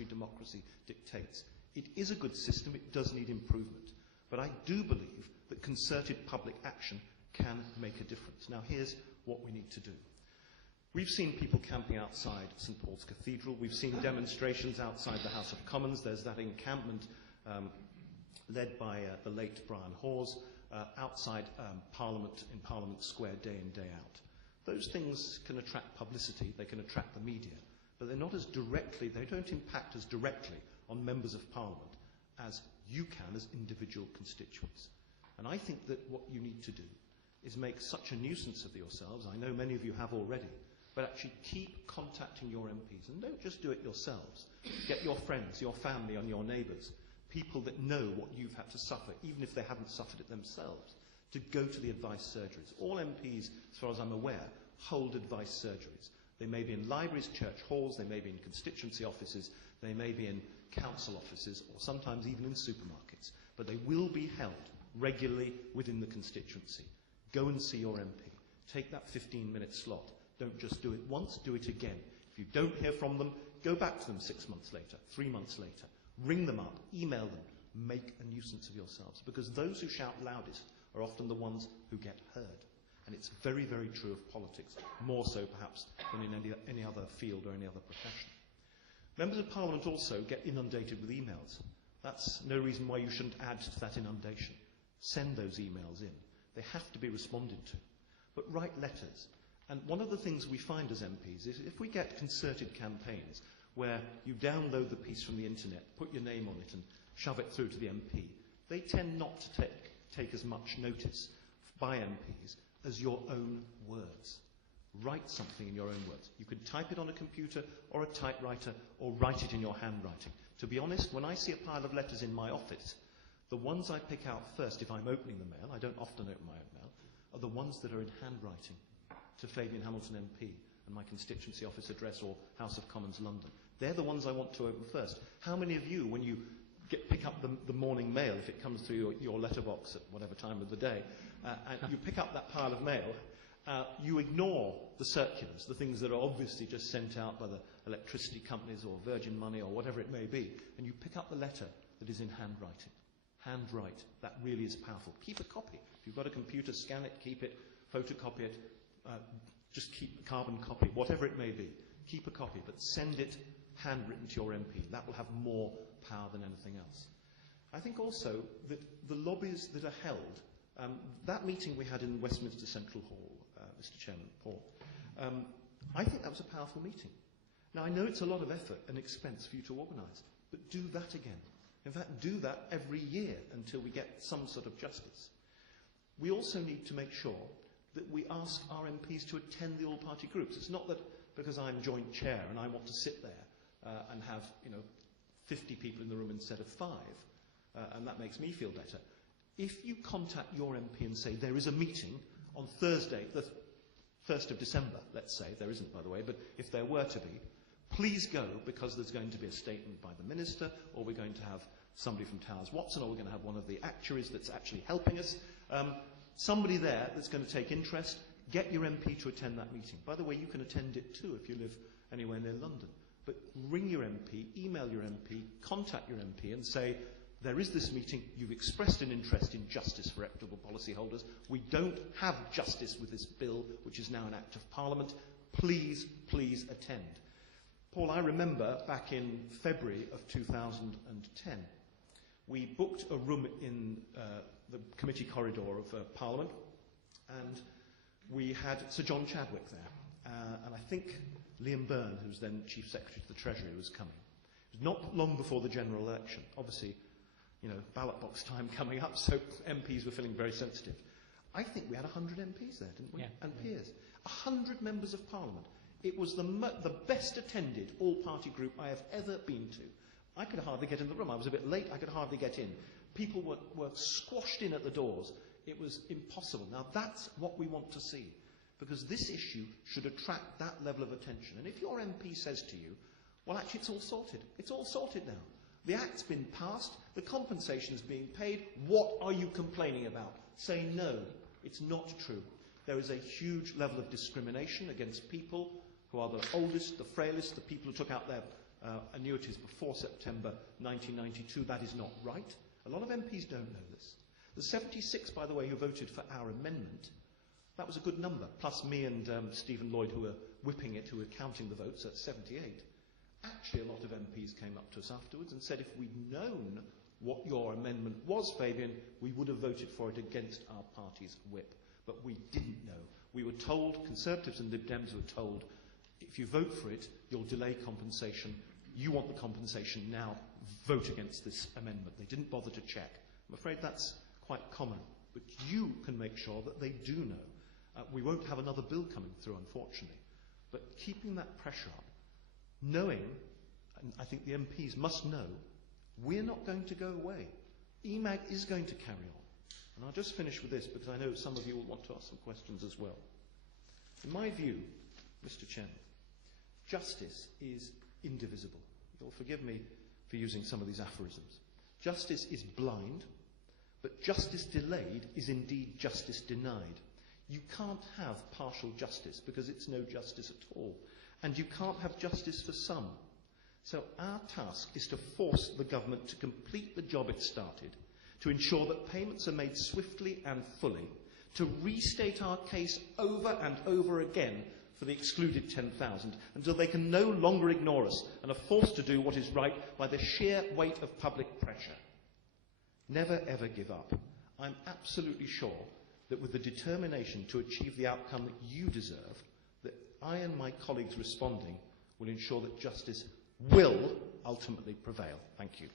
democracy dictates. It is a good system, it does need improvement. But I do believe that concerted public action can make a difference. Now here's what we need to do. We've seen people camping outside St Paul's Cathedral. We've seen demonstrations outside the House of Commons. There's that encampment led by the late Brian Hawes outside Parliament, in Parliament Square, day in, day out. Those things can attract publicity, they can attract the media, but they're not as directly, they don't impact as directly on members of Parliament as you can as individual constituents. And I think that what you need to do is make such a nuisance of yourselves, I know many of you have already, but actually keep contacting your MPs, and don't just do it yourselves. Get your friends, your family and your neighbours, people that know what you've had to suffer, even if they haven't suffered it themselves, to go to the advice surgeries. All MPs, as far as I'm aware, hold advice surgeries. They may be in libraries, church halls, they may be in constituency offices, they may be in council offices, or sometimes even in supermarkets. But they will be held regularly within the constituency. Go and see your MP. Take that 15-minute slot. Don't just do it once, do it again. If you don't hear from them, go back to them 6 months later, 3 months later. Ring them up, email them, make a nuisance of yourselves. Because those who shout loudest are often the ones who get heard. And it's very, very true of politics, more so perhaps than in any other field or any other profession. Members of Parliament also get inundated with emails. That's no reason why you shouldn't add to that inundation. Send those emails in. They have to be responded to. But write letters. And one of the things we find as MPs is if we get concerted campaigns where you download the piece from the internet, put your name on it and shove it through to the MP, they tend not to take as much notice by MPs as your own words. Write something in your own words. You can type it on a computer or a typewriter or write it in your handwriting. To be honest, when I see a pile of letters in my office, the ones I pick out first if I'm opening the mail, I don't often open my own mail, are the ones that are in handwriting to Fabian Hamilton MP and my constituency office address or House of Commons London. They're the ones I want to open first. How many of you, when you pick up the morning mail, if it comes through your letterbox at whatever time of the day, and you pick up that pile of mail, you ignore the circulars, the things that are obviously just sent out by the electricity companies or Virgin Money or whatever it may be, and you pick up the letter that is in handwriting. Handwrite. That really is powerful. Keep a copy. If you've got a computer, scan it, keep it, photocopy it, just keep a carbon copy, whatever it may be. Keep a copy, but send it handwritten to your MP. That will have more power than anything else. I think also that the lobbies that are held, that meeting we had in Westminster Central Hall, Mr. Chairman, Paul, I think that was a powerful meeting. Now, I know it's a lot of effort and expense for you to organise, but do that again. In fact, do that every year until we get some sort of justice. We also need to make sure that we ask our MPs to attend the all-party groups. It's not that because I'm joint chair and I want to sit there and have 50 people in the room instead of 5, and that makes me feel better. If you contact your MP and say there is a meeting on Thursday, the 1st of December, let's say, there isn't by the way, but if there were to be, please go because there's going to be a statement by the Minister, or we're going to have somebody from Towers Watson, or we're going to have one of the actuaries that's actually helping us. Somebody there that's going to take interest, get your MP to attend that meeting. By the way, you can attend it too if you live anywhere near London. But ring your MP, email your MP, contact your MP and say, there is this meeting, you've expressed an interest in justice for equitable policyholders. We don't have justice with this bill, which is now an Act of Parliament. Please, please attend. Paul, I remember back in February of 2010, we booked a room in the committee corridor of Parliament, and we had Sir John Chadwick there, and I think Liam Byrne, who was then Chief Secretary to the Treasury, was coming. It was not long before the general election. Obviously, ballot box time coming up, so MPs were feeling very sensitive. I think we had 100 MPs there, didn't we? Yeah. And peers. 100 members of Parliament. It was the best attended all-party group I have ever been to. I could hardly get in the room. I was a bit late. I could hardly get in. People were squashed in at the doors. It was impossible. Now, that's what we want to see, because this issue should attract that level of attention. And if your MP says to you, well, actually, it's all sorted. It's all sorted now. The Act's been passed. The compensation's being paid. What are you complaining about? Say no. It's not true. There is a huge level of discrimination against people who are the oldest, the frailest, the people who took out their annuities before September 1992. That is not right. A lot of MPs don't know this. The 76, by the way, who voted for our amendment, that was a good number, plus me and Stephen Lloyd, who were whipping it, who were counting the votes at 78. Actually, a lot of MPs came up to us afterwards and said, if we'd known what your amendment was, Fabian, we would have voted for it against our party's whip. But we didn't know. We were told, Conservatives and Lib Dems were told, if you vote for it, you'll delay compensation. You want the compensation now, vote against this amendment. They didn't bother to check. I'm afraid that's quite common. But you can make sure that they do know. We won't have another bill coming through, unfortunately. But keeping that pressure up, knowing, and I think the MPs must know, we're not going to go away. EMAG is going to carry on. And I'll just finish with this, because I know some of you will want to ask some questions as well. In my view, Mr. Chairman, justice is indivisible. You'll forgive me for using some of these aphorisms. Justice is blind, but justice delayed is indeed justice denied. You can't have partial justice because it's no justice at all. And you can't have justice for some. So our task is to force the government to complete the job it started, to ensure that payments are made swiftly and fully, to restate our case over and over again for the excluded 10,000 until they can no longer ignore us and are forced to do what is right by the sheer weight of public pressure. Never ever give up. I'm absolutely sure that with the determination to achieve the outcome that you deserve, that I and my colleagues responding will ensure that justice will ultimately prevail. Thank you.